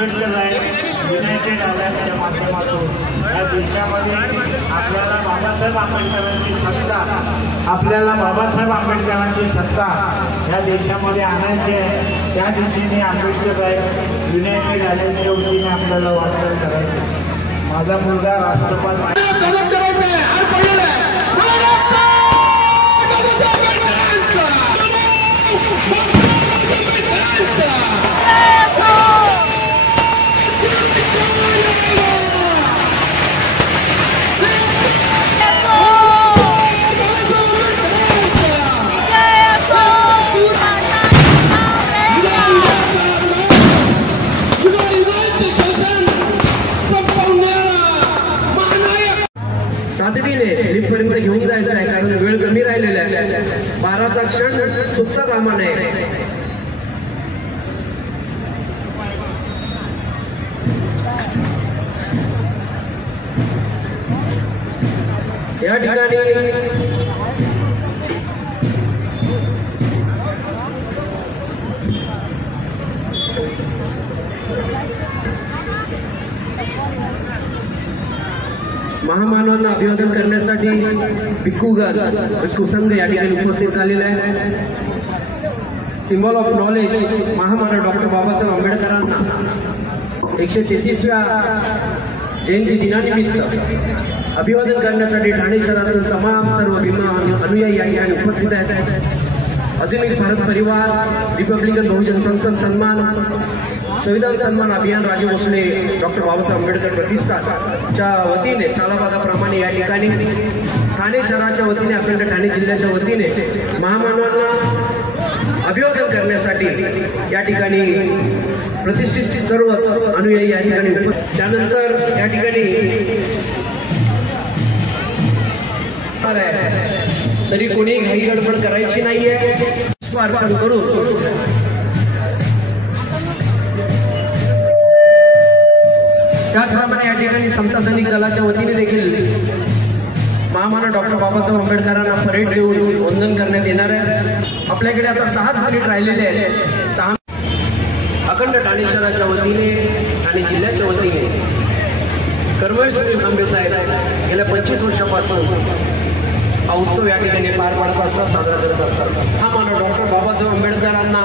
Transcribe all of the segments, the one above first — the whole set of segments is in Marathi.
आंबेडकर युनायटेड अलायन्सच्या माध्यमातून या देशामध्ये आपल्याला बाबासाहेब आंबेडकरांची सत्ता या देशामध्ये आणायची आहे। त्या दिशेने आंबेडकर युनायटेड अलायन्सच्या वतीने आपल्याला वाटचाल करायची। माझा मुलगा राष्ट्रपाल पर्यंत घेऊन जायचं आहे, कारण वेळ कमी राहिलेला आहे। 12चा क्षण चुकता कामा नये। या ठिकाणी महामानवांना अभिवादन करण्यासाठी भिक्खू संघ या ठिकाणी उपस्थित झालेला आहे। सिम्बॉल ऑफ नॉलेज महामानव डॉक्टर बाबासाहेब आंबेडकरांना 133व्या जयंती दिनानिमित्त अभिवादन करण्यासाठी ठाणे शहरातील तमाम सर्व भीमा अनुयायी या ठिकाणी उपस्थित आहेत। आधुनिक भारत परिवार, रिपब्लिकन बहुजन संसद सन्मान, संविधान सन्मान अभियान, राजे भोसले डॉक्टर बाबासाहेब आंबेडकर प्रतिष्ठानच्या वतीने सालाबादाप्रमाणे या ठिकाणी ठाणे शहराच्या वतीने, अखंड ठाणे जिल्ह्याच्या वतीने महामानवांना अभिवादन करण्यासाठी या ठिकाणी प्रतिष्ठित सर्व अनुयायी या ठिकाणी उपस्थित। त्यानंतर या ठिकाणी तरी कोणी घाई गडबड करायची नाहीये। अर्पण करून त्याचप्रमाणे या ठिकाणी समता सैनिक दलाच्या वतीने देखील महामानव डॉक्टर बाबासाहेब आंबेडकरांना परेड देऊन वंदन करण्यात येणार आहे। आपल्याकडे आता 6 मिनिट राहिलेले आहेत। 6 अखंड ठाणे शहराच्या वतीने आणि जिल्ह्याच्या वतीने कर्मवीर सुनील खांबे साहेब गेल्या 25 वर्षापासून हा उत्सव या ठिकाणी पार पाडत असतात, साजरा करत असतात। महामानव डॉक्टर बाबासाहेब आंबेडकरांना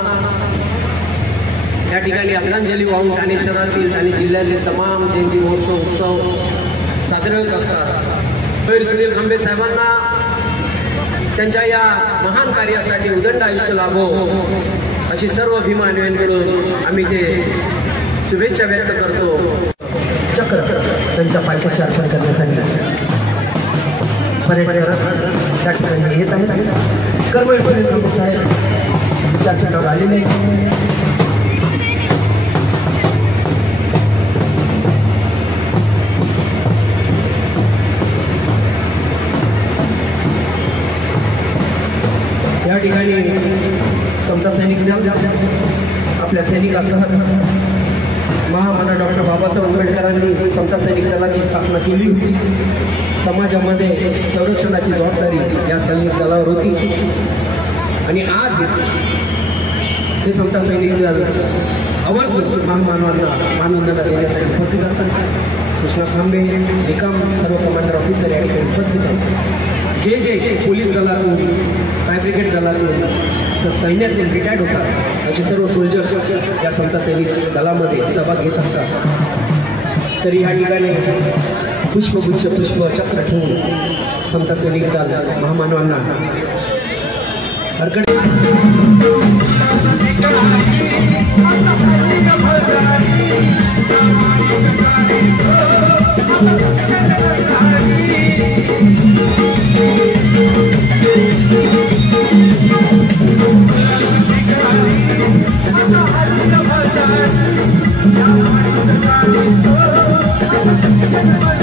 या ठिकाणी आदरांजली वाहून ठाणे शहरातील आणि जिल्ह्यातील तमाम जयंती महोत्सव उत्सव साजरे होत असतात। कर्मवीर सुनील खांबे साहेबांना त्यांच्या या महान कार्यासाठी उदंड आयुष्य लाभो अशी सर्व भीमा अनुयायांकडून आम्ही ते शुभेच्छा व्यक्त करतो। चक्र त्यांच्या पायथ्याशी अर्पण करण्यासाठी परेड करत त्या ठिकाणी येत आहेत। कर्मवीर सुनील खांबे साहेब त्या ठिकाणी आलेले या ठिकाणी समता सैनिक दल आपल्या सैनिकासह महामानव डॉक्टर बाबासाहेब आंबेडकरांनी समता सैनिक दलाची स्थापना केली होती। समाजामध्ये संरक्षणाची जबाबदारी या सैनिक दलावर होती आणि आज हे समता सैनिक दल आवर्जून महामानवांना मानवंदना देण्यासाठी उपस्थित असतात। कृष्णा खांबे, निकम, सर्व कमांडर ऑफिसर या ठिकाणी उपस्थित आहेत। जे पोलीस दलातून, फायर ब्रिगेड दलातून, सैन्यातून रिटायर्ड होतात असे सर्व सोल्जर्स या समता सैनिक दलामध्ये सहभाग घेत असतात। तरी या ठिकाणी पुष्पगुच्छ पुष्पचक्र ठेवून समता सैनिक दल महामानवांना हरकत Thank you.